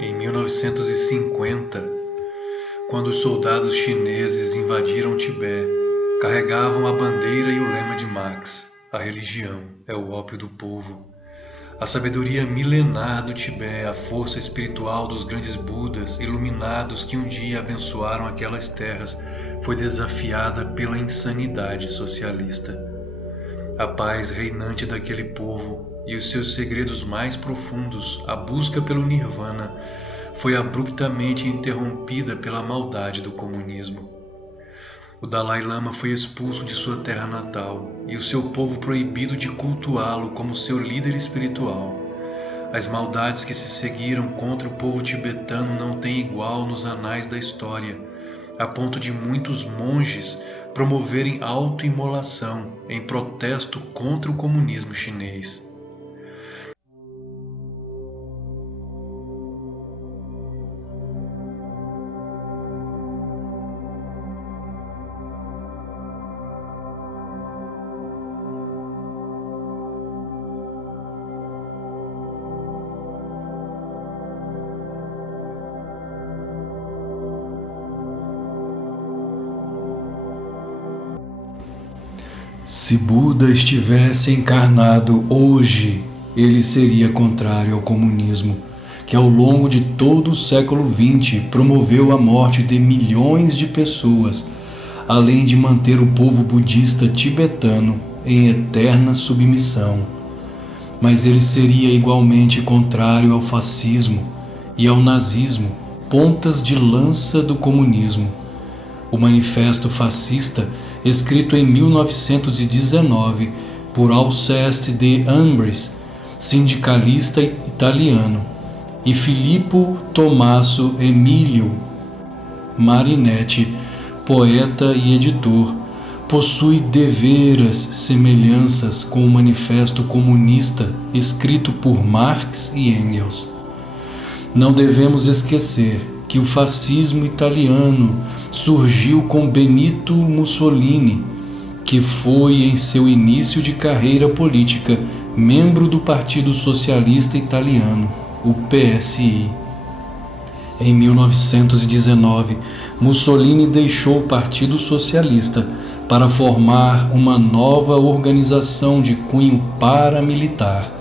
Em 1950, quando os soldados chineses invadiram Tibete, carregavam a bandeira e o lema de Marx: a religião é o ópio do povo. A sabedoria milenar do Tibete, a força espiritual dos grandes Budas iluminados que um dia abençoaram aquelas terras, foi desafiada pela insanidade socialista. A paz reinante daquele povo e os seus segredos mais profundos, a busca pelo Nirvana, foi abruptamente interrompida pela maldade do comunismo. O Dalai Lama foi expulso de sua terra natal e o seu povo proibido de cultuá-lo como seu líder espiritual. As maldades que se seguiram contra o povo tibetano não têm igual nos anais da história, a ponto de muitos monges promoverem autoimolação em protesto contra o comunismo chinês. Se Buda estivesse encarnado hoje, ele seria contrário ao comunismo, que ao longo de todo o século XX promoveu a morte de milhões de pessoas, além de manter o povo budista tibetano em eterna submissão. Mas ele seria igualmente contrário ao fascismo e ao nazismo, pontas de lança do comunismo. O Manifesto Fascista, escrito em 1919 por Alceste de Ambris, sindicalista italiano, e Filippo Tommaso Emilio Marinetti, poeta e editor, possui deveras semelhanças com o Manifesto Comunista escrito por Marx e Engels. Não devemos esquecer que o fascismo italiano surgiu com Benito Mussolini, que foi em seu início de carreira política membro do Partido Socialista Italiano, o PSI. Em 1919, Mussolini deixou o Partido Socialista para formar uma nova organização de cunho paramilitar,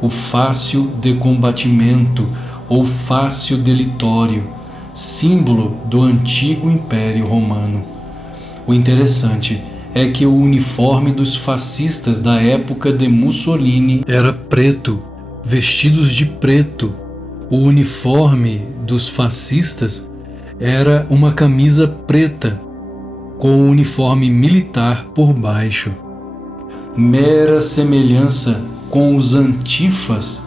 o Fácio de Combatimento ou Fácio Delitório, símbolo do antigo Império Romano. O interessante é que o uniforme dos fascistas da época de Mussolini era preto, vestidos de preto. O uniforme dos fascistas era uma camisa preta, com o uniforme militar por baixo. Mera semelhança com os antifas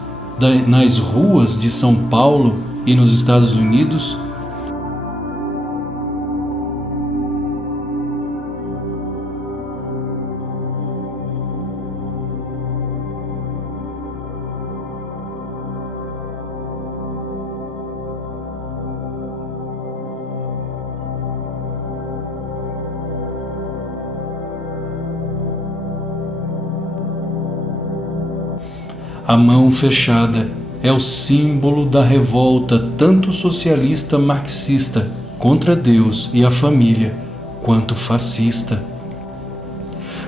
nas ruas de São Paulo e nos Estados Unidos. A mão fechada é o símbolo da revolta tanto socialista marxista contra Deus e a família, quanto fascista.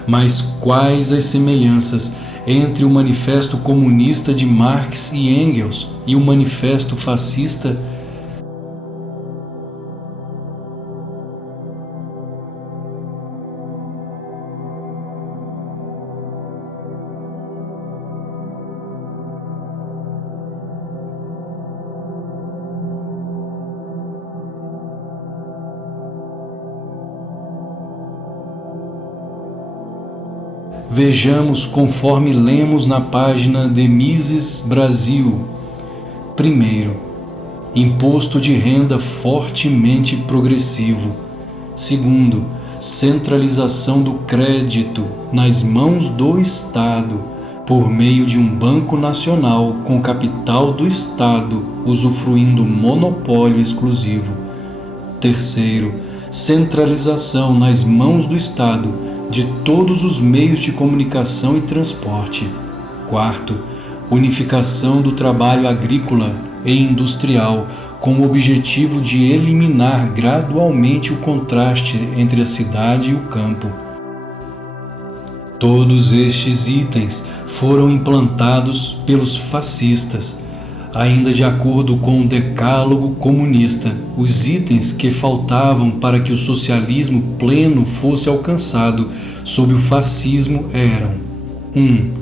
Mas quais as semelhanças entre o Manifesto Comunista de Marx e Engels e o Manifesto Fascista? Vejamos conforme lemos na página de Mises Brasil. Primeiro, imposto de renda fortemente progressivo. Segundo, centralização do crédito nas mãos do Estado, por meio de um banco nacional com capital do Estado, usufruindo monopólio exclusivo. Terceiro, centralização nas mãos do Estado de todos os meios de comunicação e transporte. Quarto, unificação do trabalho agrícola e industrial, com o objetivo de eliminar gradualmente o contraste entre a cidade e o campo. Todos estes itens foram implantados pelos fascistas. Ainda de acordo com o Decálogo comunista, os itens que faltavam para que o socialismo pleno fosse alcançado sob o fascismo eram: 1.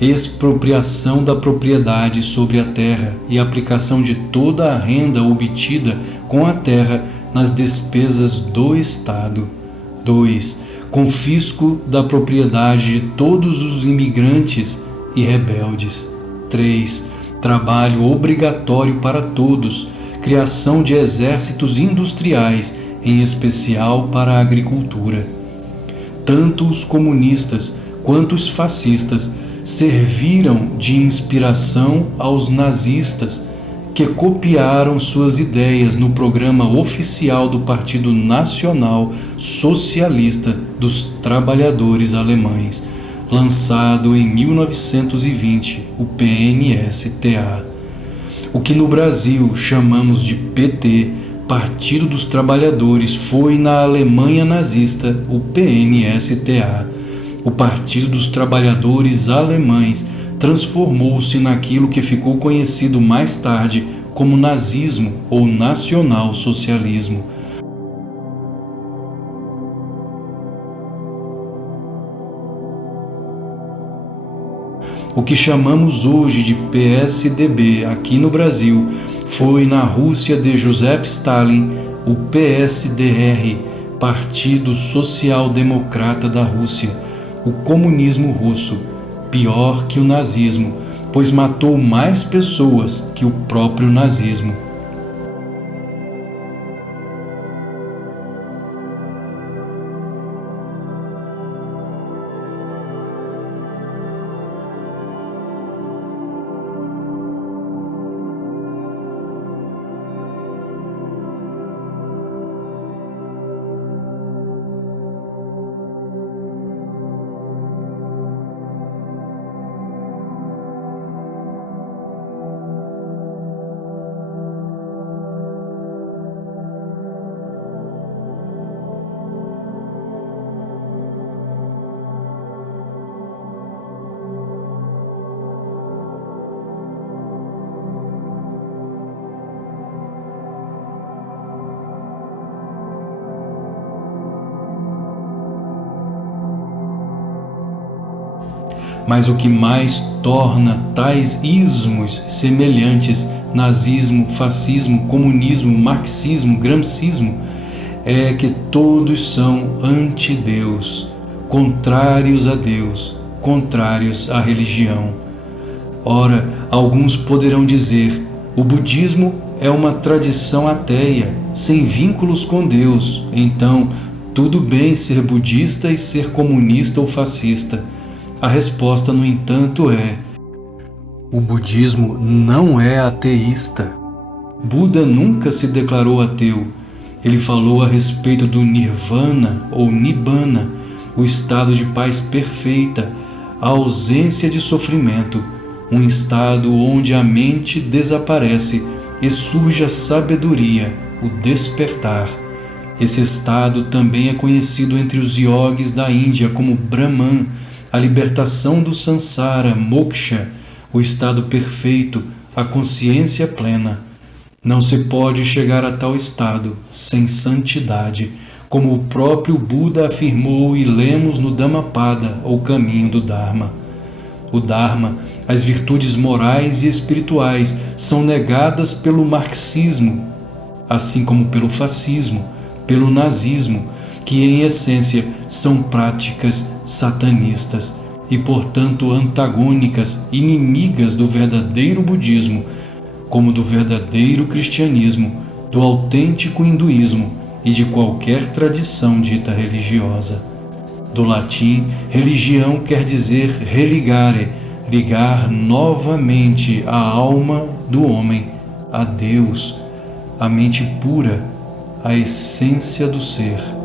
Expropriação da propriedade sobre a terra e aplicação de toda a renda obtida com a terra nas despesas do Estado. 2. Confisco da propriedade de todos os imigrantes e rebeldes. 3. Trabalho obrigatório para todos, criação de exércitos industriais, em especial para a agricultura. Tanto os comunistas quanto os fascistas serviram de inspiração aos nazistas, que copiaram suas ideias no programa oficial do Partido Nacional Socialista dos Trabalhadores Alemães, lançado em 1920, o PNSTA. O que no Brasil chamamos de PT, Partido dos Trabalhadores, foi na Alemanha nazista o PNSTA. O Partido dos Trabalhadores Alemães transformou-se naquilo que ficou conhecido mais tarde como nazismo ou nacionalsocialismo. O que chamamos hoje de PSDB aqui no Brasil foi na Rússia de Joseph Stalin o PSDR, Partido Social Democrata da Rússia, o comunismo russo, pior que o nazismo, pois matou mais pessoas que o próprio nazismo. Mas o que mais torna tais ismos semelhantes, nazismo, fascismo, comunismo, marxismo, gramscismo, é que todos são anti-Deus, contrários a Deus, contrários à religião. Ora, alguns poderão dizer: o budismo é uma tradição ateia, sem vínculos com Deus, então tudo bem ser budista e ser comunista ou fascista. A resposta, no entanto, é: o budismo não é ateísta. Buda nunca se declarou ateu. Ele falou a respeito do nirvana ou nibbana, o estado de paz perfeita, a ausência de sofrimento, um estado onde a mente desaparece e surge a sabedoria, o despertar. Esse estado também é conhecido entre os yogis da Índia como Brahman, a libertação do samsara, moksha, o estado perfeito, a consciência plena. Não se pode chegar a tal estado sem santidade, como o próprio Buda afirmou e lemos no Dhammapada, ou caminho do Dharma. O Dharma, as virtudes morais e espirituais, são negadas pelo marxismo, assim como pelo fascismo, pelo nazismo, que em essência são práticas satanistas e, portanto, antagônicas, inimigas do verdadeiro budismo, como do verdadeiro cristianismo, do autêntico hinduísmo e de qualquer tradição dita religiosa. Do latim, religião quer dizer religare, ligar novamente a alma do homem a Deus, a mente pura, a essência do ser.